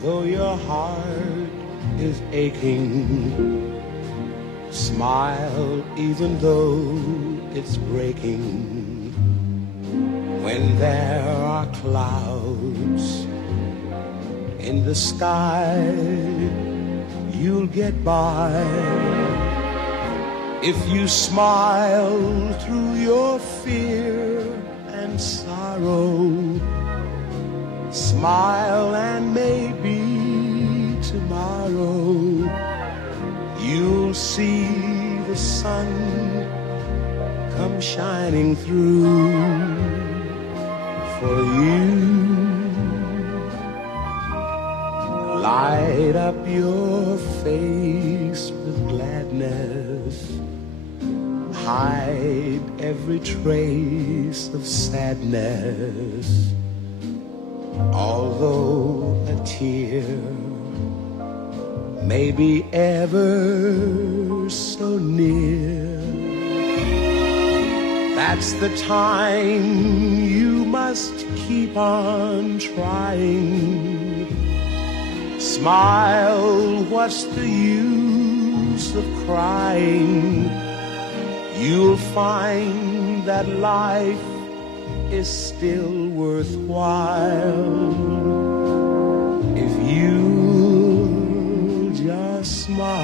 Though your heart is aching, smile even though it's breaking. When there are clouds in the sky, you'll get by. If you smile through your fear and sorrow, smile and maybe tomorrow you'll see the sun come shining through for you. Light up your face with gladness, hide every trace of sadness. Although a tear may be ever so near, that's the time you must keep on trying. Smile, what's the use of crying? You'll find that life is still worthwhile if you just smile.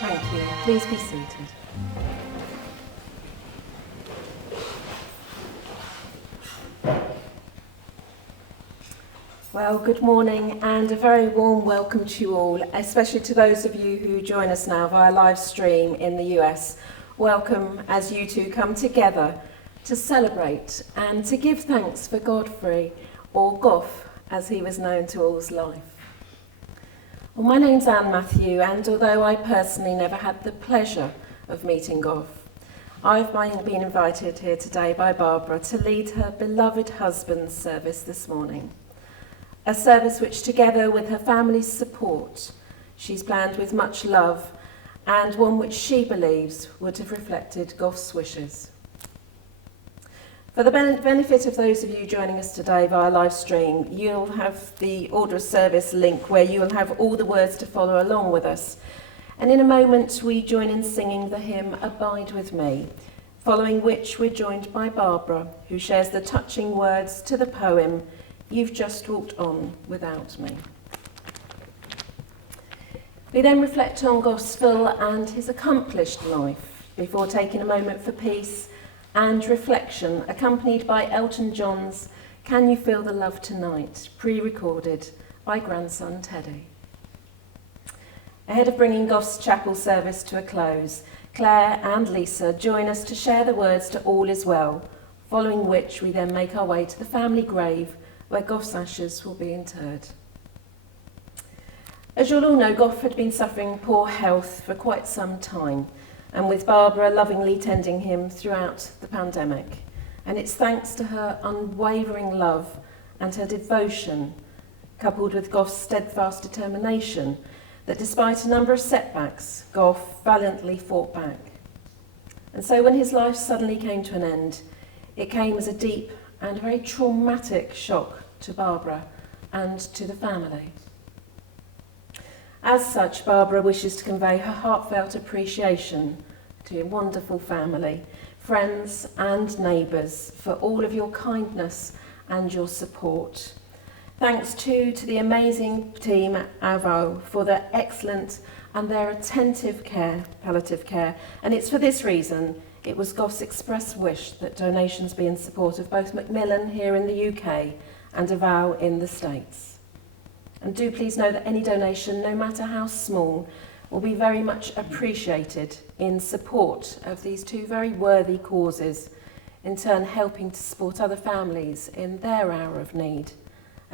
Thank you. Please be seated. Well, good morning and a very warm welcome to you all, especially to those of you who join us now via live stream in the US. Welcome as you two come together to celebrate and to give thanks for Godfrey, or Goff as he was known to all's life. Well, my name's Anne Matthew, and although I personally never had the pleasure of meeting Goff, I've been invited here today by Barbara to lead her beloved husband's service this morning. A service which, together with her family's support, she's planned with much love, and one which she believes would have reflected Goff's wishes. For the benefit of those of you joining us today via live stream, you'll have the order of service link where you'll have all the words to follow along with us. And in a moment, we join in singing the hymn Abide With Me, following which we're joined by Barbara, who shares the touching words to the poem You've Just Walked On Without Me. We then reflect on Goff's full and his accomplished life before taking a moment for peace and reflection, accompanied by Elton John's Can You Feel the Love Tonight, pre-recorded by grandson Teddy. Ahead of bringing Goff's chapel service to a close, Claire and Lisa join us to share the words to All Is Well, following which we then make our way to the family grave where Goff's ashes will be interred. As you'll all know, Goff had been suffering poor health for quite some time, and with Barbara lovingly tending him throughout the pandemic. And it's thanks to her unwavering love and her devotion, coupled with Goff's steadfast determination, that despite a number of setbacks, Goff valiantly fought back. And so when his life suddenly came to an end, it came as a deep and very traumatic shock to Barbara and to the family. As such, Barbara wishes to convey her heartfelt appreciation to your wonderful family, friends and neighbours for all of your kindness and your support. Thanks too to the amazing team at Avo for their excellent and their attentive care, palliative care. And it's for this reason it was Goff's express wish that donations be in support of both Macmillan here in the UK and Avo in the States. And do please know that any donation, no matter how small, will be very much appreciated in support of these two very worthy causes, in turn helping to support other families in their hour of need,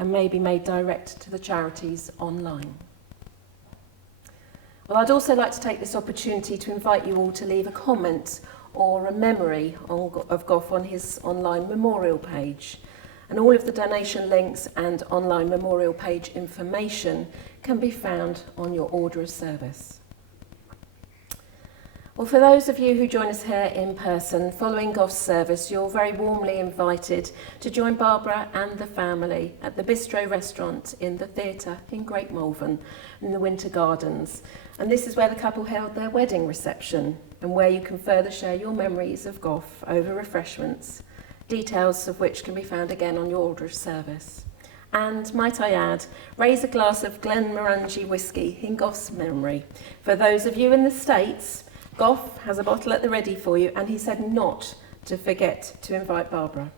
and may be made direct to the charities online. Well, I'd also like to take this opportunity to invite you all to leave a comment or a memory of Goff on his online memorial page. And all of the donation links and online memorial page information can be found on your order of service. Well, for those of you who join us here in person, following Goff's service, you're very warmly invited to join Barbara and the family at the Bistro restaurant in the theatre in Great Malvern in the Winter Gardens. And this is where the couple held their wedding reception and where you can further share your memories of Goff over refreshments, details of which can be found again on your order of service. And, might I add, raise a glass of Glenmorangie whisky in Goff's memory. For those of you in the States, Goff has a bottle at the ready for you, and he said not to forget to invite Barbara.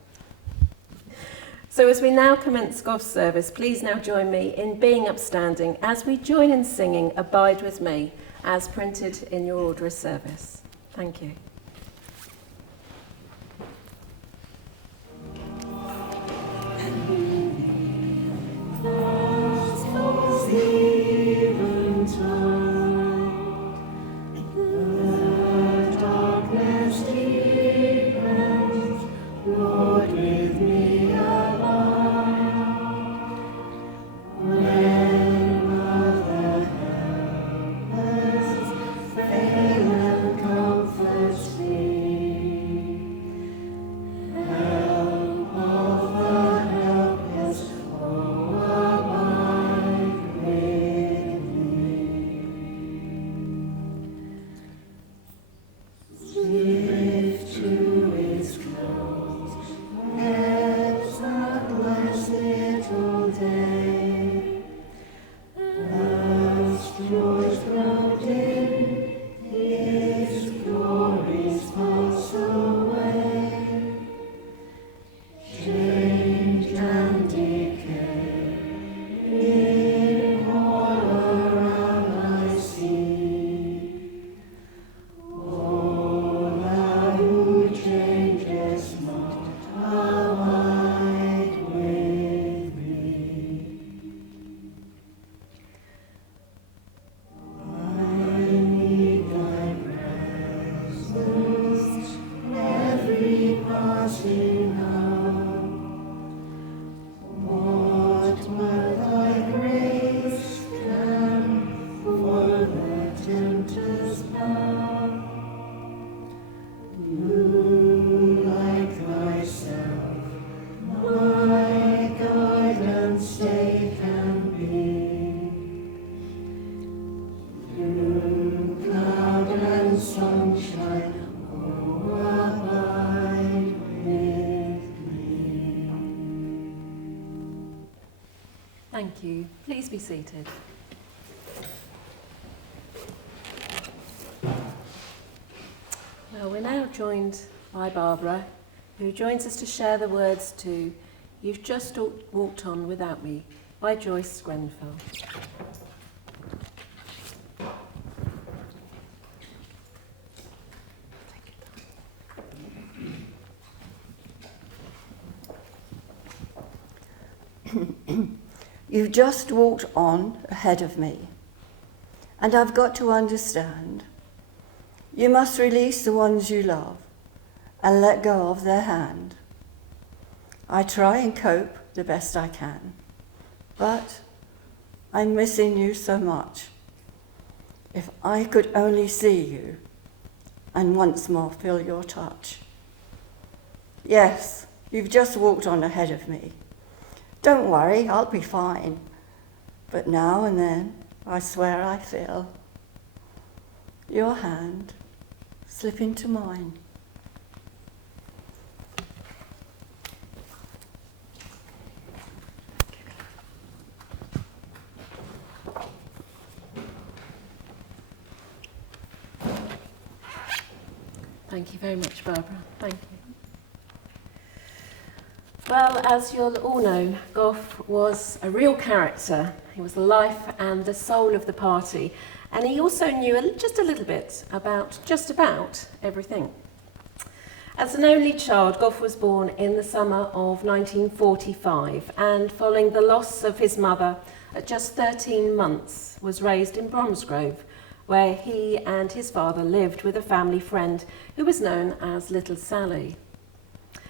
So as we now commence Goff's service, please now join me in being upstanding as we join in singing Abide With Me, as printed in your order of service. Thank you. Thank you. Please be seated. Well, we're now joined by Barbara, who joins us to share the words to You've Just Walked On Without Me by Joyce Grenfell. You've just walked on ahead of me, and I've got to understand. You must release the ones you love and let go of their hand. I try and cope the best I can, but I'm missing you so much. If I could only see you and once more feel your touch. Yes, you've just walked on ahead of me. Don't worry, I'll be fine. But now and then, I swear I feel your hand slip into mine. Thank you very much, Barbara. Thank you. Well, as you'll all know, Goff was a real character. He was the life and the soul of the party, and he also knew just a little bit about just about everything. As an only child, Goff was born in the summer of 1945, and following the loss of his mother at just 13 months, was raised in Bromsgrove, where he and his father lived with a family friend who was known as Little Sally.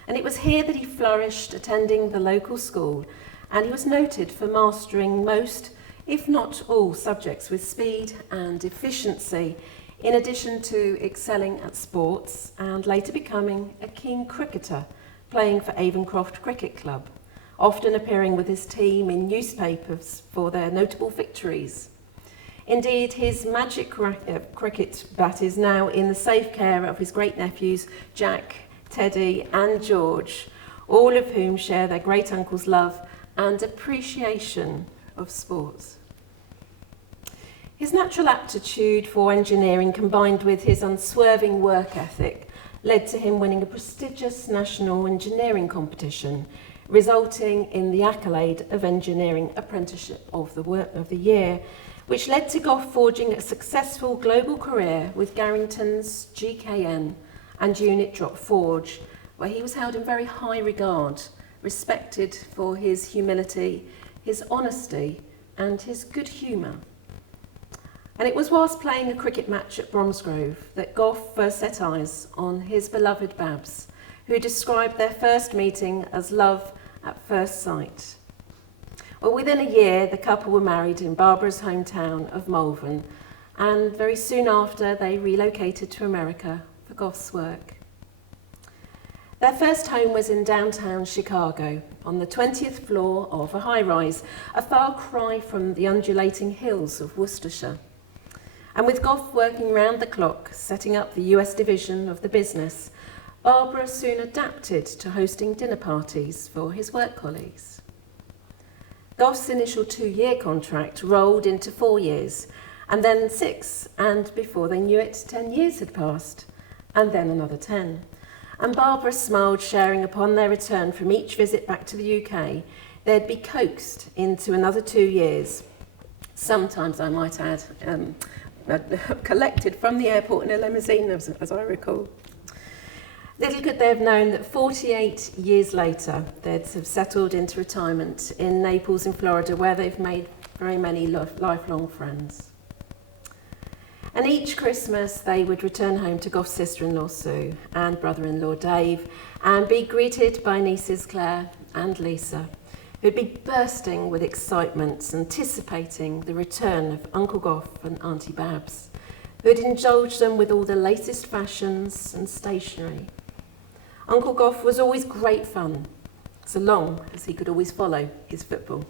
And it was here that he flourished, attending the local school, and he was noted for mastering most, if not all, subjects with speed and efficiency, in addition to excelling at sports and later becoming a keen cricketer, playing for Avonscroft Cricket Club, often appearing with his team in newspapers for their notable victories. Indeed, his magic cricket bat is now in the safe care of his great-nephews Jack, Teddy and George, all of whom share their great-uncle's love and appreciation of sports. His natural aptitude for engineering, combined with his unswerving work ethic, led to him winning a prestigious national engineering competition, resulting in the accolade of Engineering Apprenticeship of the Year, which led to Goff forging a successful global career with Garrington's GKN and Unit Drop Forge, where he was held in very high regard, respected for his humility, his honesty and his good humour. And it was whilst playing a cricket match at Bromsgrove that Goff first set eyes on his beloved Babs, who described their first meeting as love at first sight. Well, within a year, the couple were married in Barbara's hometown of Malvern, and very soon after, they relocated to America for Goff's work. Their first home was in downtown Chicago, on the 20th floor of a high-rise, a far cry from the undulating hills of Worcestershire. And with Goff working round the clock, setting up the US division of the business, Barbara soon adapted to hosting dinner parties for his work colleagues. Goff's initial 2-year contract rolled into 4 years, and then 6, and before they knew it, 10 years had passed, and then another 10. And Barbara smiled, sharing upon their return from each visit back to the UK, they'd be coaxed into another 2 years. Sometimes, I might add, collected from the airport in a limousine, as I recall. Little could they have known that 48 years later, they'd have settled into retirement in Naples in Florida, where they've made very many lifelong friends. And each Christmas, they would return home to Goff's sister-in-law Sue and brother-in-law Dave, and be greeted by nieces Claire and Lisa, who'd be bursting with excitement, anticipating the return of Uncle Goff and Auntie Babs, who'd indulged them with all the latest fashions and stationery. Uncle Goff was always great fun, so long as he could always follow his football.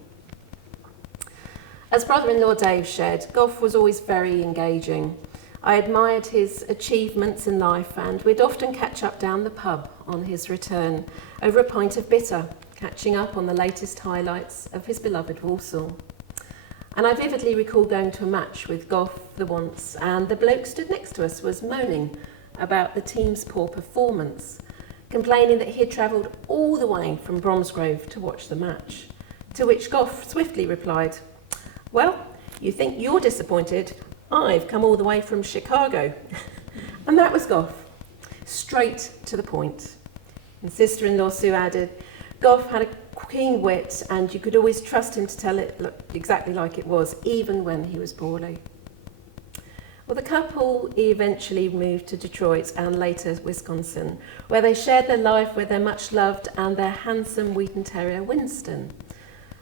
As brother-in-law Dave shared, Goff was always very engaging. I admired his achievements in life, and we'd often catch up down the pub on his return over a pint of bitter, catching up on the latest highlights of his beloved Walsall. And I vividly recall going to a match with Goff the once, and the bloke stood next to us was moaning about the team's poor performance, complaining that he had travelled all the way from Bromsgrove to watch the match, to which Goff swiftly replied, "Well, you think you're disappointed, I've come all the way from Chicago." And that was Goff, straight to the point. And sister-in-law Sue added, Goff had a keen wit, and you could always trust him to tell it exactly like it was, even when he was poorly. Well, the couple eventually moved to Detroit and later Wisconsin, where they shared their life with their much-loved and their handsome Wheaton Terrier, Winston.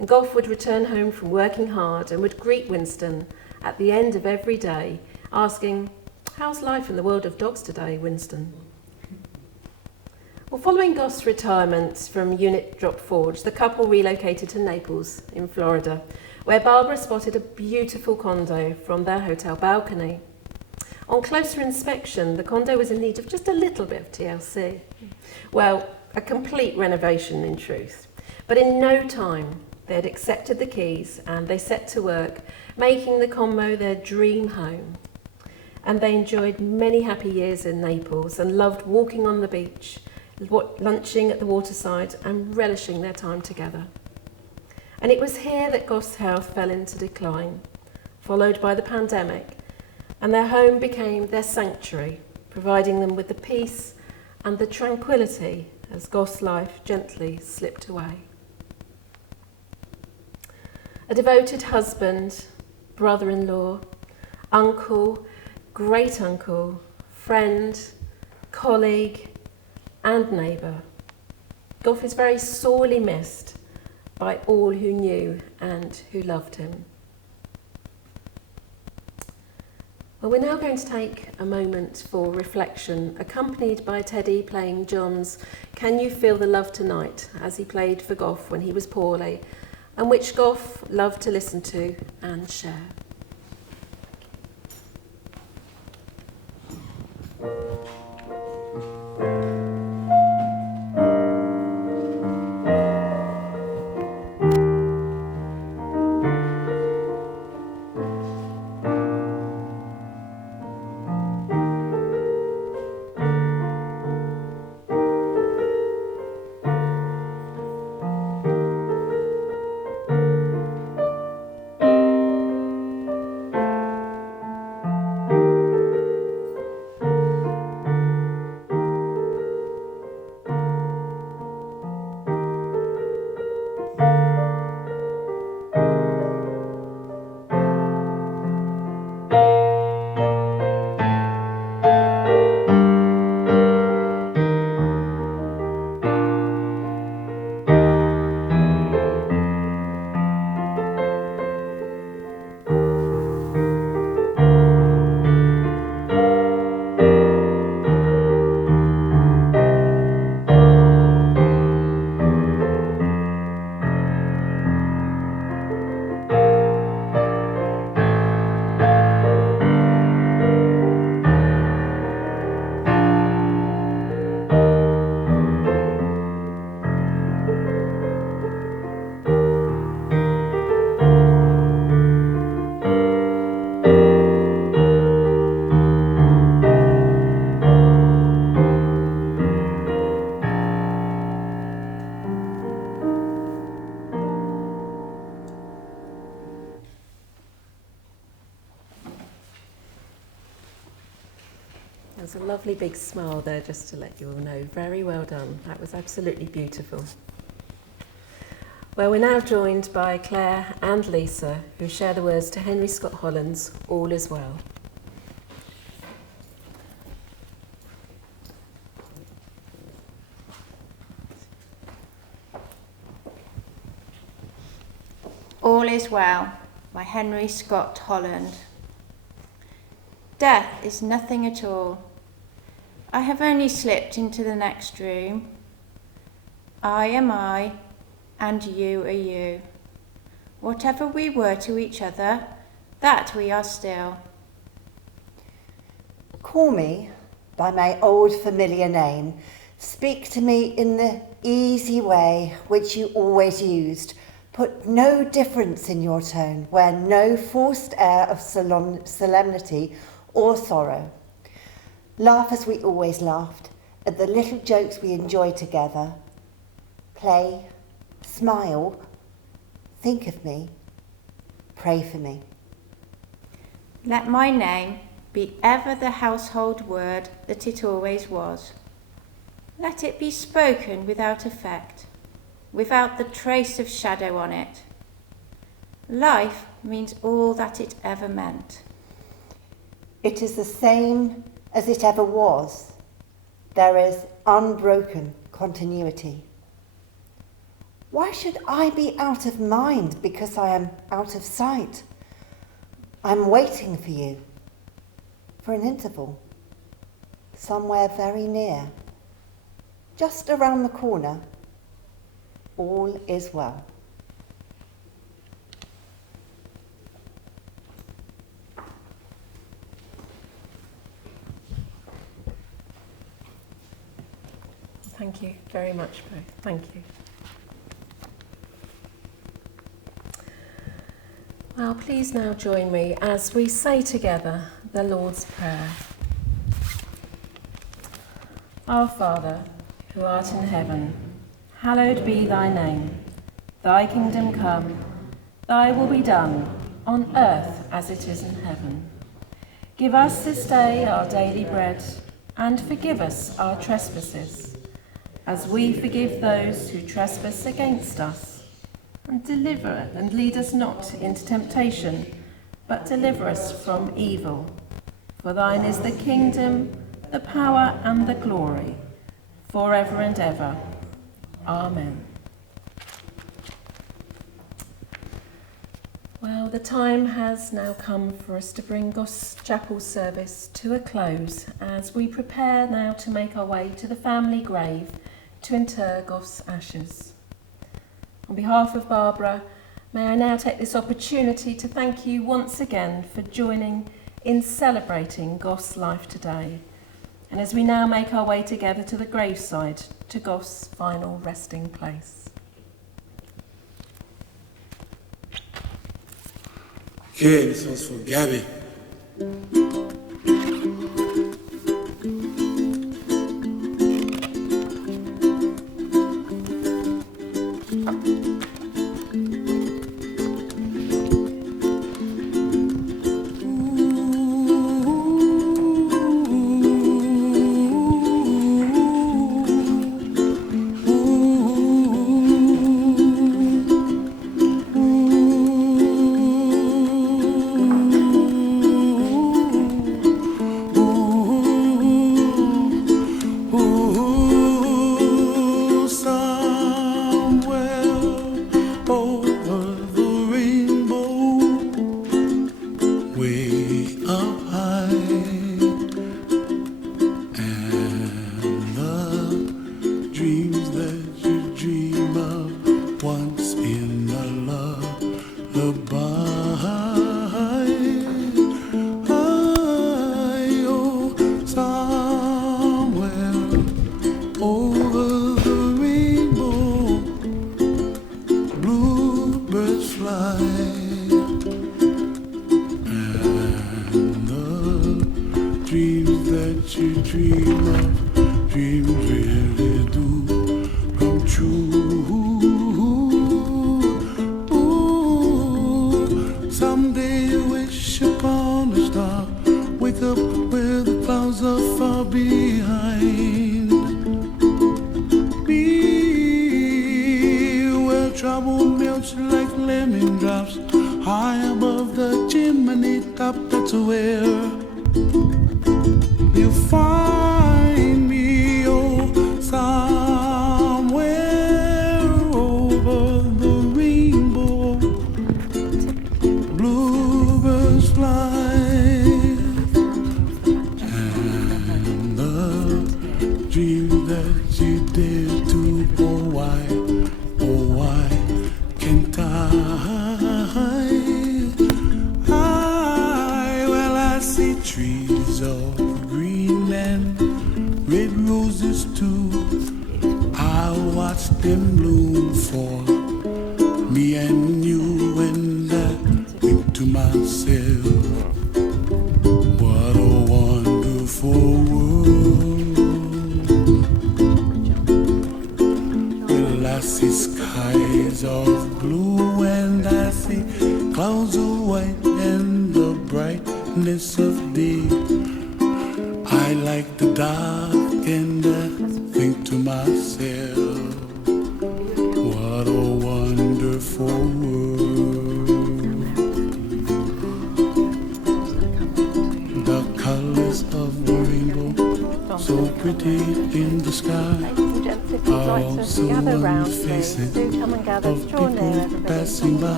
And Goff would return home from working hard and would greet Winston at the end of every day, asking, "How's life in the world of dogs today, Winston?" Well, following Goff's retirement from Unit Drop Forge, the couple relocated to Naples in Florida, where Barbara spotted a beautiful condo from their hotel balcony. On closer inspection, the condo was in need of just a little bit of TLC. Well, a complete renovation in truth. But in no time, they had accepted the keys and they set to work, making the combo their dream home. and they enjoyed many happy years in Naples and loved walking on the beach, lunching at the waterside and relishing their time together. And it was here that Goff's health fell into decline, followed by the pandemic, and their home became their sanctuary, providing them with the peace and the tranquility as Goff's life gently slipped away. A devoted husband, brother-in-law, uncle, great-uncle, friend, colleague, and neighbour, Goff is very sorely missed by all who knew and who loved him. Well, we're now going to take a moment for reflection, accompanied by Teddy playing John's Can You Feel the Love Tonight, as he played for Goff when he was poorly, and which Goff loved to listen to and share. There's a lovely big smile there, just to let you all know. Very well done. That was absolutely beautiful. Well, we're now joined by Claire and Lisa, who share the words to Henry Scott Holland's All Is Well. All is Well by Henry Scott Holland. Death is nothing at all. I have only slipped into the next room. I am I, and you are you. Whatever we were to each other, that we are still. Call me by my old familiar name. Speak to me in the easy way which you always used. Put no difference in your tone, wear no forced air of solemnity or sorrow. Laugh as we always laughed, at the little jokes we enjoy together. Play, smile, think of me, pray for me. Let my name be ever the household word that it always was. Let it be spoken without effect, without the trace of shadow on it. Life means all that it ever meant. It is the same as it ever was. There is unbroken continuity. Why should I be out of mind because I am out of sight? I'm waiting for you, for an interval, somewhere very near, just around the corner. All is well. Thank you very much, both. Thank you. Well, please now join me as we say together the Lord's Prayer. Our Father, who art in heaven, hallowed be thy name. Thy kingdom come, thy will be done, on earth as it is in heaven. Give us this day our daily bread, and forgive us our trespasses, as we forgive those who trespass against us. And lead us not into temptation, but deliver us from evil. For thine is the kingdom, the power and the glory, forever and ever. Amen. Well, the time has now come for us to bring Goff's chapel service to a close as we prepare now to make our way to the family grave to inter Goff's ashes. On behalf of Barbara, may I now take this opportunity to thank you once again for joining in celebrating Goff's life today. And as we now make our way together to the graveside, to Goff's final resting place. Okay, this one's for Gabby.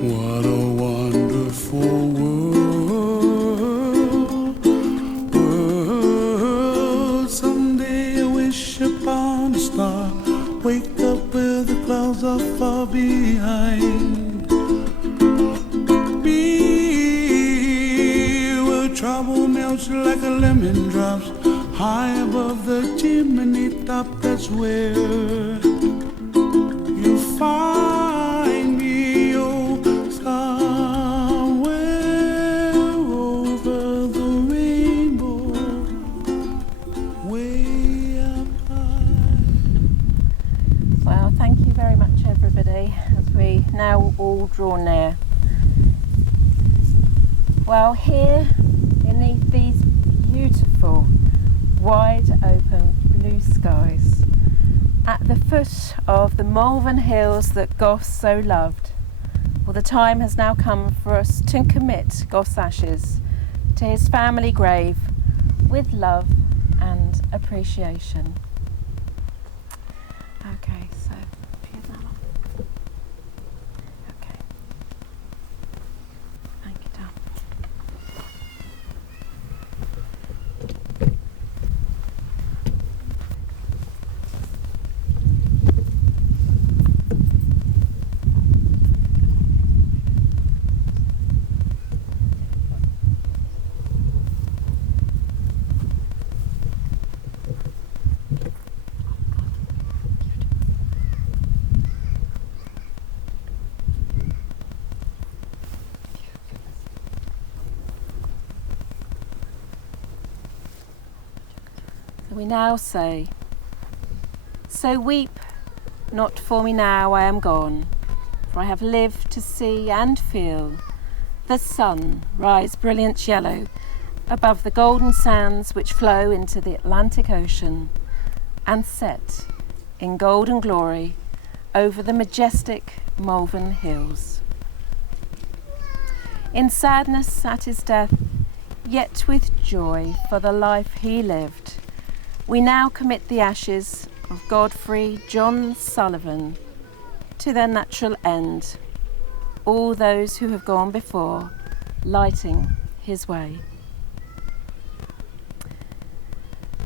What a wonderful world. raindrops like a lemon drops high above the chimney top. That's where you find me, oh, somewhere over the rainbow, way up high. Well, thank you very much, everybody, as we now all draw near. Well, here beneath these beautiful, wide open blue skies, at the foot of the Malvern Hills that Goff so loved, well, the time has now come for us to commit Goff's ashes to his family grave with love and appreciation. Okay, so here's that one. Okay. Thank you, Tom. We now say, so weep not for me now I am gone, for I have lived to see and feel the sun rise brilliant yellow above the golden sands which flow into the Atlantic Ocean, and set in golden glory over the majestic Malvern Hills. In sadness at his death, yet with joy for the life he lived, we now commit the ashes of Godfrey John Sullivan to their natural end, all those who have gone before, lighting his way.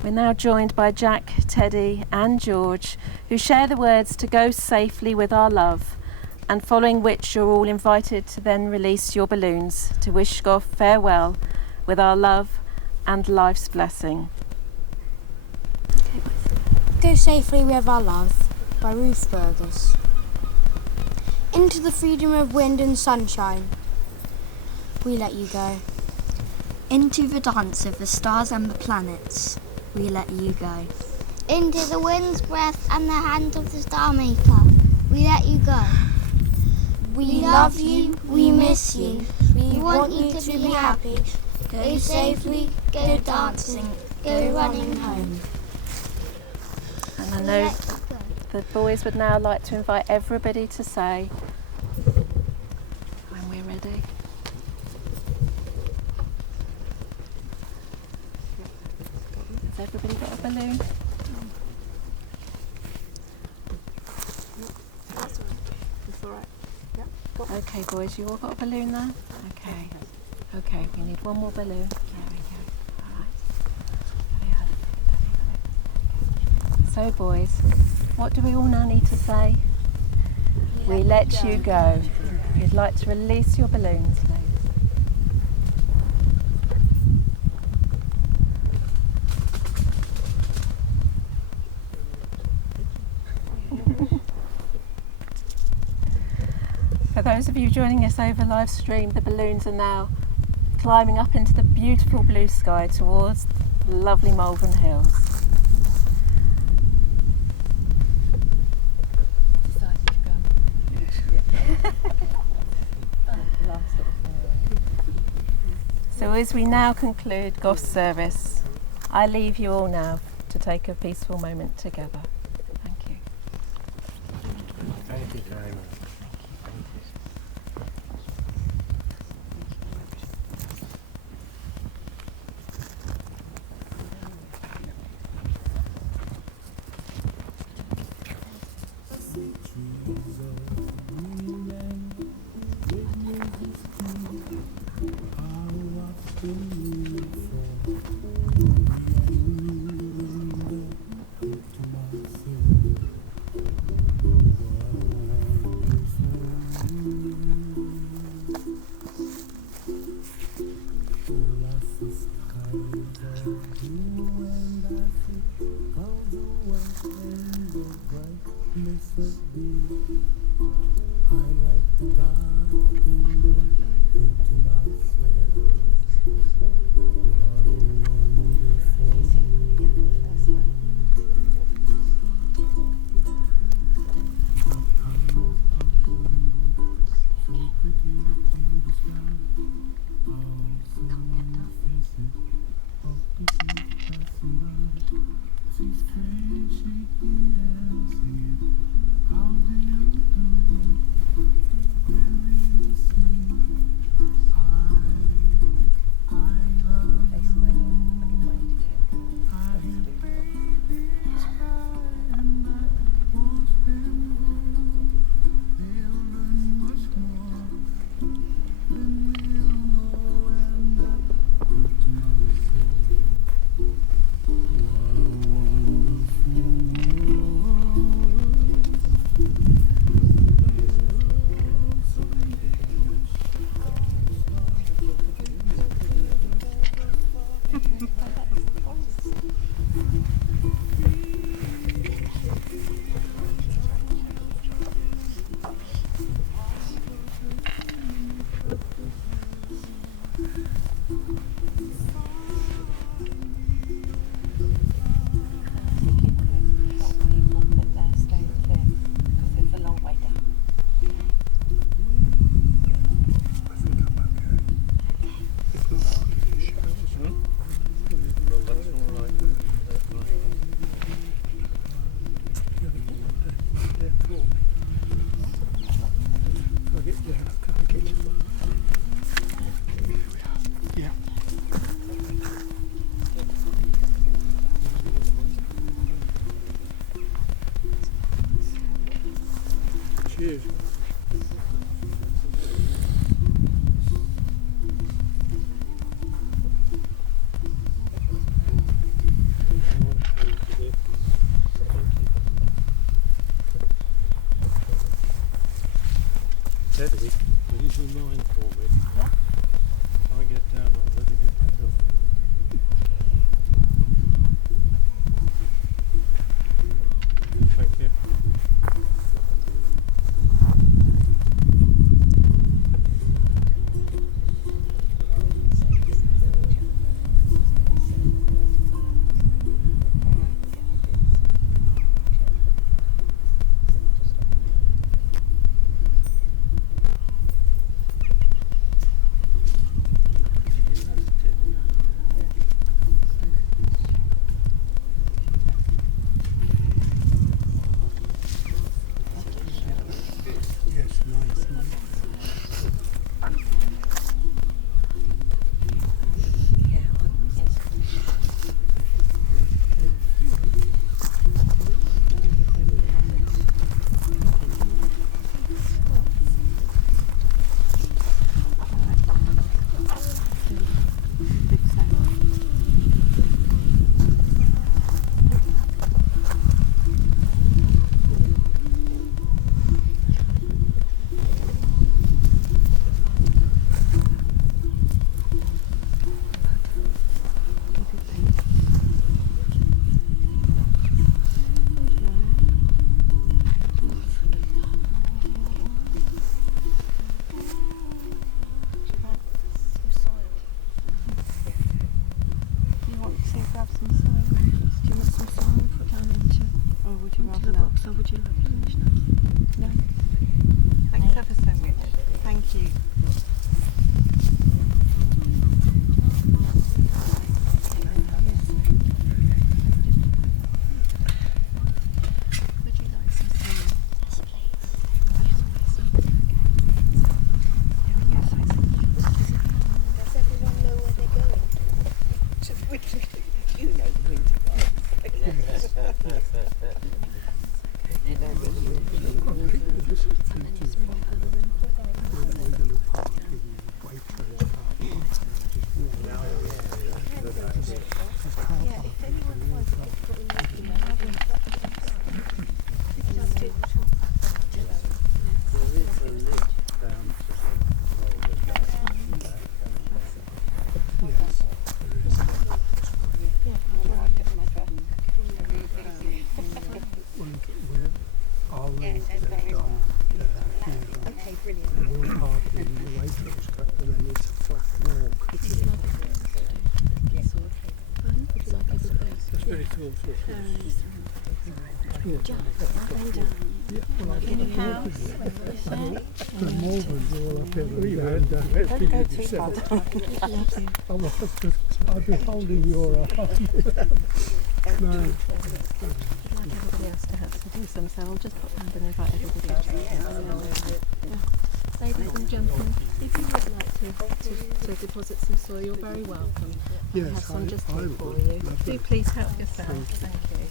We're now joined by Jack, Teddy and George, who share the words to go safely with our love, and following which you're all invited to then release your balloons to wish Goff farewell with our love and life's blessing. Go Safely with Our Love by Ruth Burgess. Into the freedom of wind and sunshine, we let you go. Into the dance of the stars and the planets, we let you go. Into the wind's breath and the hand of the star maker, we let you go. We love you, we miss you, we want you to be happy. Go safely, go dancing, go running home. And I know the boys would now like to invite everybody to say, when we're ready. Has everybody got a balloon? That's all right. Yep. Okay, boys, you all got a balloon there? Okay. Okay, we need one more balloon. There we go. All right. So, boys, what do we all now need to say? We let you go. If you'd like to release your balloons, please. For those of you joining us over live stream, the balloons are now climbing up into the beautiful blue sky towards the lovely Malvern Hills. So as we now conclude Goff's service, I leave you all now to take a peaceful moment together. Thank you. Thank you very much. Life is kind. Cheers. Debbie, will you do mine for me? Yeah. If I get down, I'll never get back up. Thank you. I've been holding your arm. No. Like everybody else to have to do some, so I'll just put round and invite everybody else. Ladies and gentlemen, if you would like to deposit some soil, you're very welcome. Yes, I have some just here for would. you. Lovely. Do please help yourself. Thank you.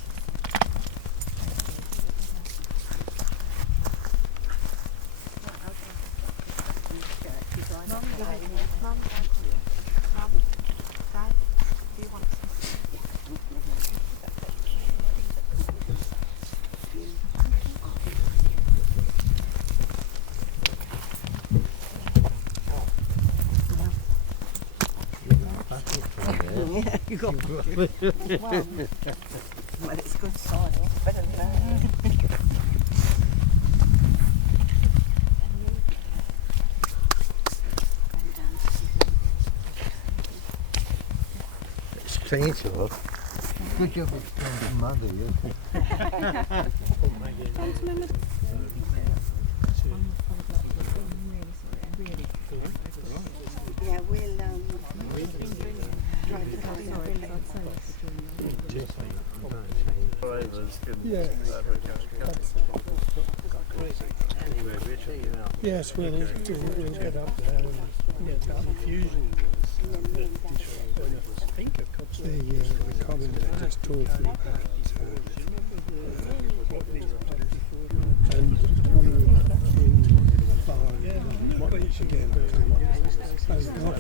Yeah, you got well, it's good soil. Better than that. singing to us. Good job it's come to Mother, you. Yeah, we'll Yes, we'll get up there and get that fusion the comment I just talking about and which again came up as Goff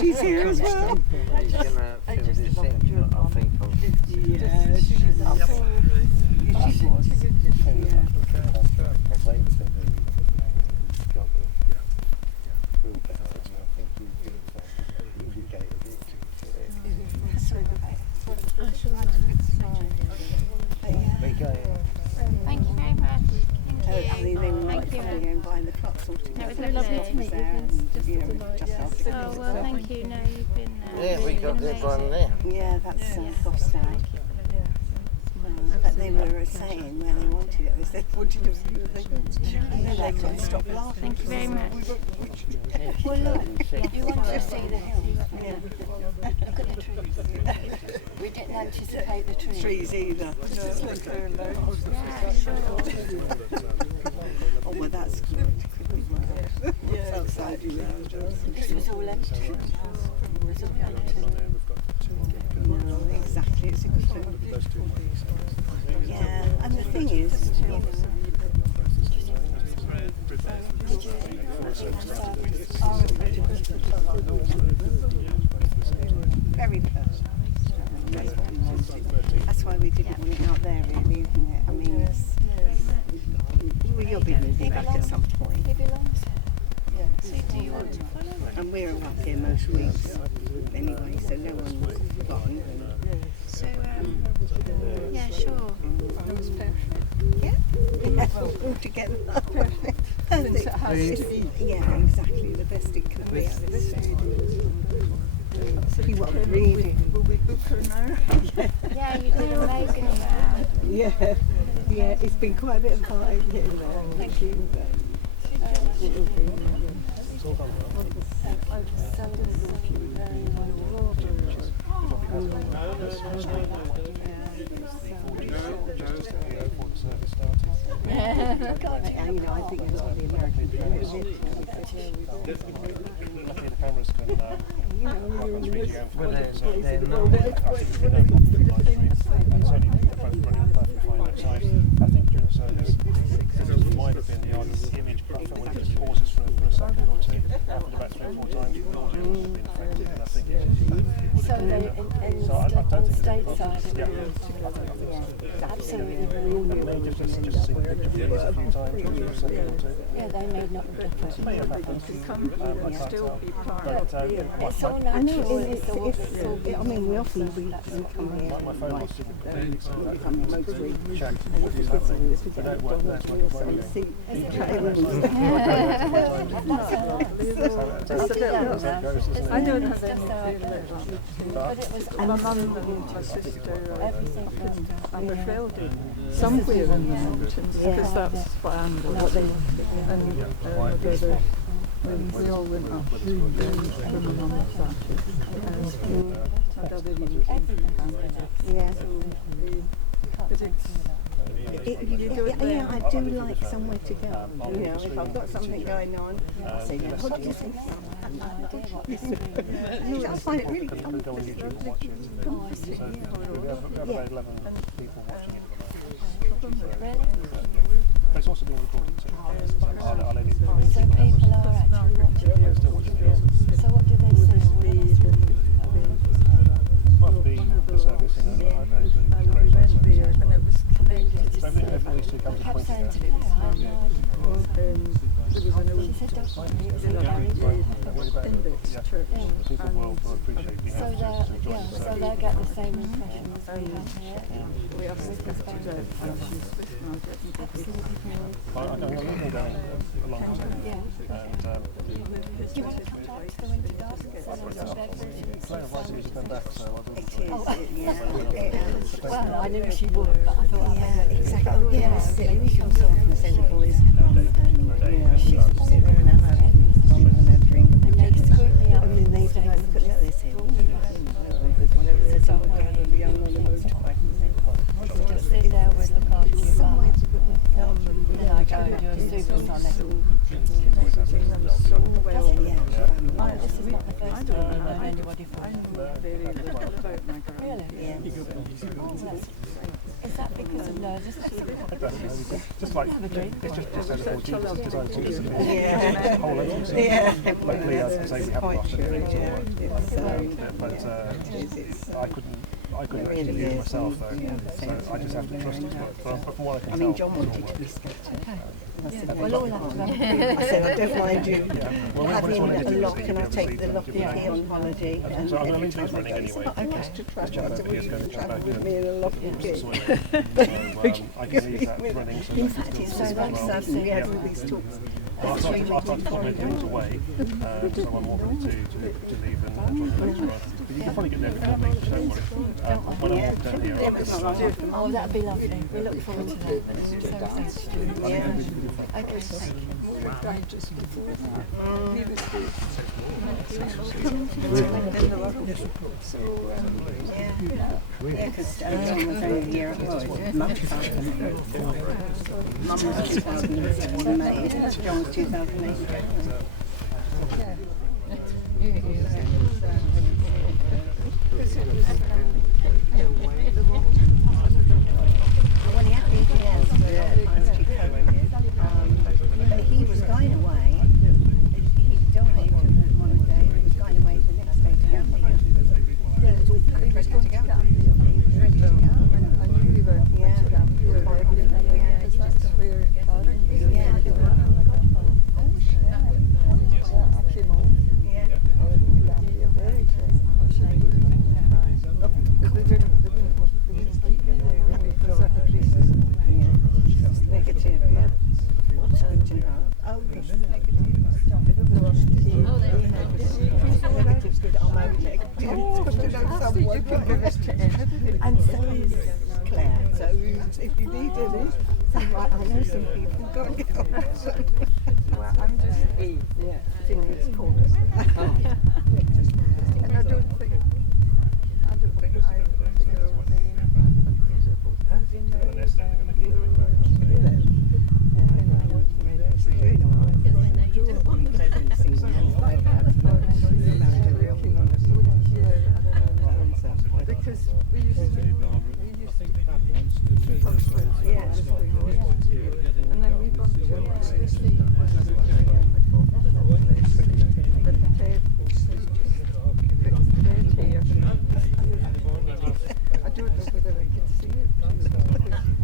she's here as well. She's going to film this in, I think. Thank you very much. I mean, they were like coming and buying the clocks all together. It was lovely to meet you. Just after. Oh, well, thank you. No, you've been Yeah, we got this one there. Yeah, that's Goff's dad. But they were saying where they wanted it, they said, what did you do? And then they couldn't stop laughing. Thank you very much. Well, look, you want to see the hills? Yeah. Look at the trees. We didn't anticipate the trees. Either. Yeah, sure. Oh, well, that's good. Yeah, exactly. This was all empty. It was all empty. No, exactly, it's a good thing. Yeah, and the thing is, very personal. That's why we didn't want it out there, really, isn't it? I mean, well, you'll be moving back at some point. So do you want to follow? And we're up here most weeks anyway, so no one's gone. So, yeah, sure. Yeah, all together. Perfect. Yeah, exactly. The best it can be. See what I'm reading. Will we book her now? Yeah, you did amazing. Yeah, it's been quite a bit of party getting there. Thank you. You know, I think it's all the American film. Luckily the cameras can I think during the service there might have been the odd image buffer when it just pauses for a second or two. Happened about 3 or 4 times with audio has been affected, and I think it would have been. So I don't think stateside. Yeah, Absolutely. it may just see the picture freeze a few times for a second or two. Yeah, they may not have different. It may have happened. I can't tell. But It's all I know, natural. I mean, we often come here. my phone was stupid. We come most weeks. Check what is happening. They don't work there, it's like a radio. See, I don't have any. But it was and my mum mum and my sister and the Feldy. Somewhere in the mountains, because that's what Anne does. And my brother, we all went up from the mum yeah. But yeah, I do like somewhere to go. You know, if I've got something going on, I say, what do you think? I find it really fun. Go on YouTube and watch it. So we have about 11 people watching it. But it's also being recorded too. So I'll edit So people are actually watching it. So what do they say? Well, the service and Graveside service. So everybody used to come to point it there. People will appreciate being able to enjoy the service. So they get the same impression as we have here. I'm looking down a long time. And Claire invited me to come back, so I didn't. Well, I knew she would, but I thought exactly. We come so often say the boys come and she's sitting there and have a drink. And they screwed me up. And then they say, look at this here. There's some young on the motorbike. Just sit there, we'll look after you. Then I go and do a supersonic. This is not the first time I've known anybody from. Really? Yeah. Is that because of nervousness? Just like, it's just over 14, it's designed to whole entity. Luckily, as I say, we haven't got anything to work, but I couldn't actually do it myself, so I just have to trust it. But from what I can tell, John wanted to be sketched. Well, all I said, I don't mind you having a lock, and I'll take the lock key on holiday. So I'm going to leave things running anyway. To travel, so he's going to travel with me in a lock key. So I can leave that running. So in fact, it's so nice we had all these talks. I'll start to comment things away, so I'm more ready to leave and run the next. But you can probably get there before me, so don't worry. When I walk down here, Oh, that'd be lovely. We look forward to that. So thanks. Okay, thank you. Because John was only a year old. Mum was 2007, May. John was 2008. When he had BTS, he was going away. He died one day. He was going away the next day to Gambia. He was all ready to go. He was ready to go. I knew he went to Gambia. That's where and so is Claire. So if you need any, say right, I know some people. Go and get on. Well, I'm just Eve. Yeah, in this corner. And I don't think I because we used to and then we bumped into I don't know whether I can see it.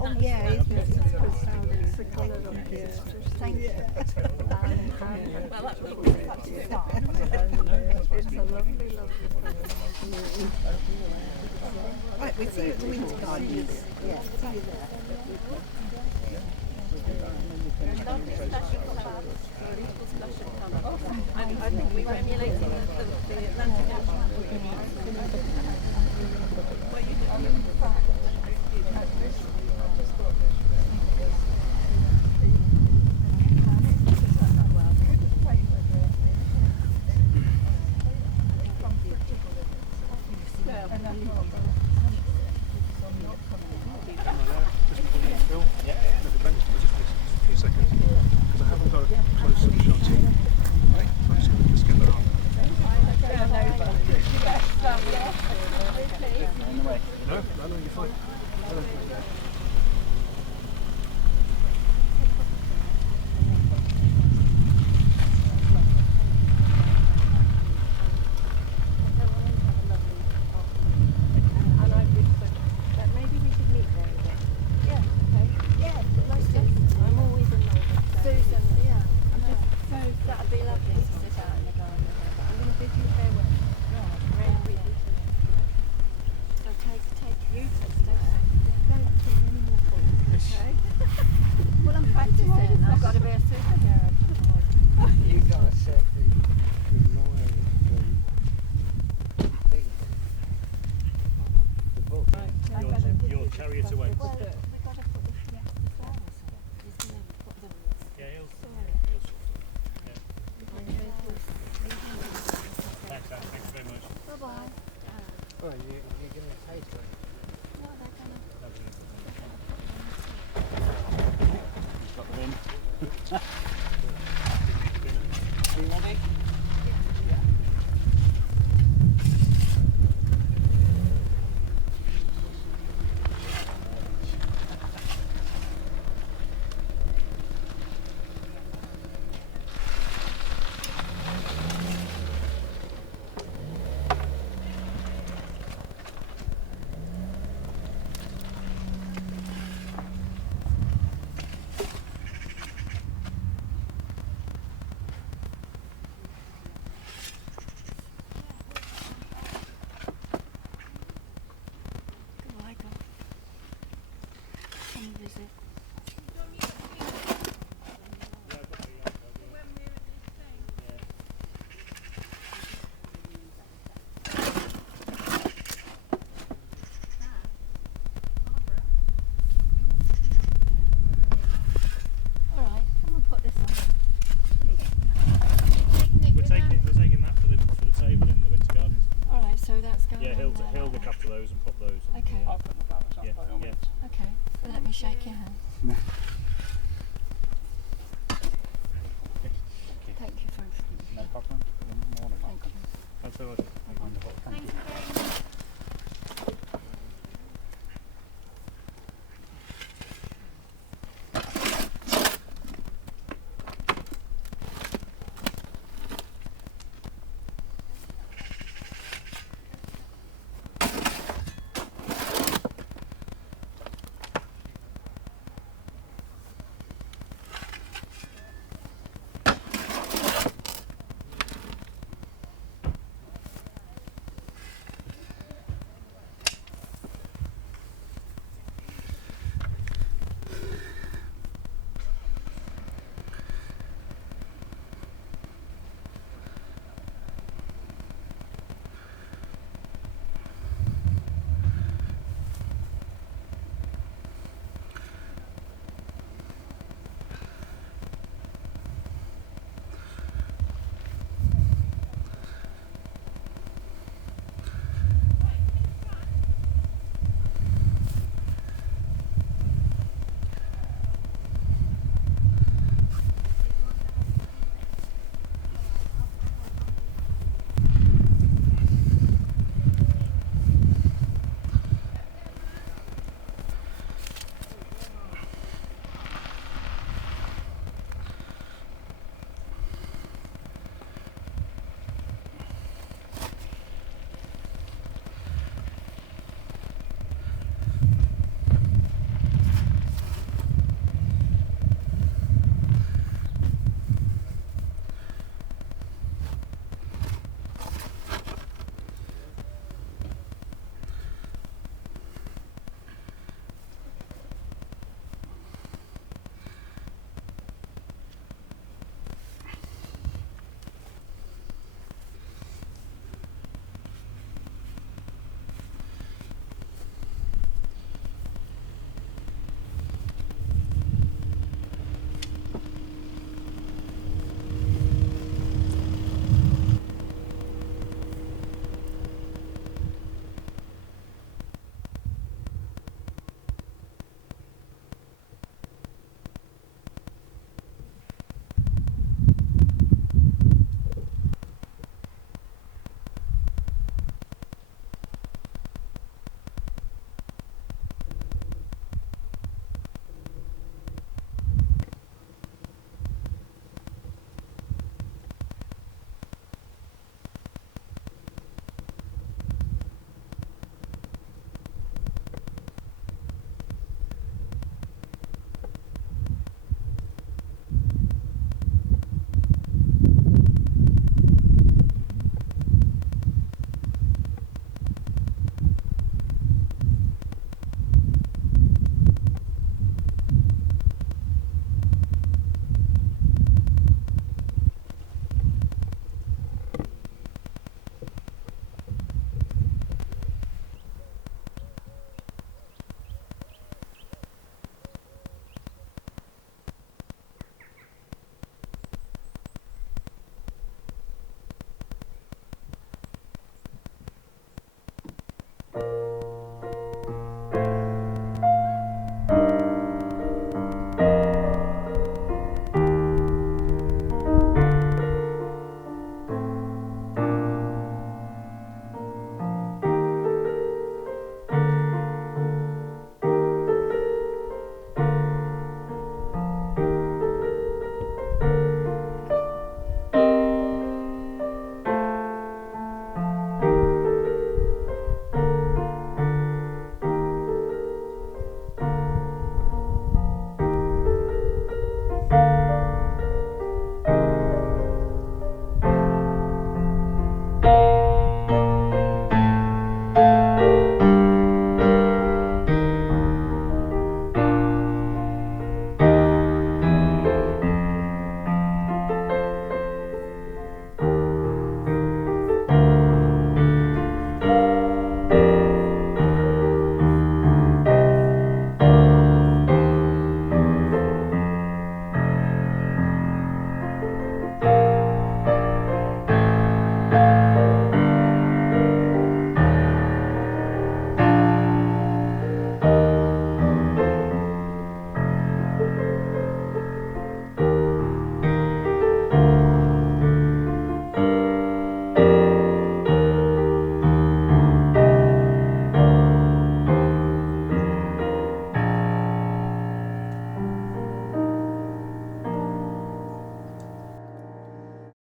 Oh yeah, it's the colour of here. Thank you. Well, that's a start. It's a lovely, lovely. Right, we'll see you at the Winter Gardens. Yeah, see you there. Lovely special colours. Equal special colours. I think we were emulating the Atlantic Ocean. What you did.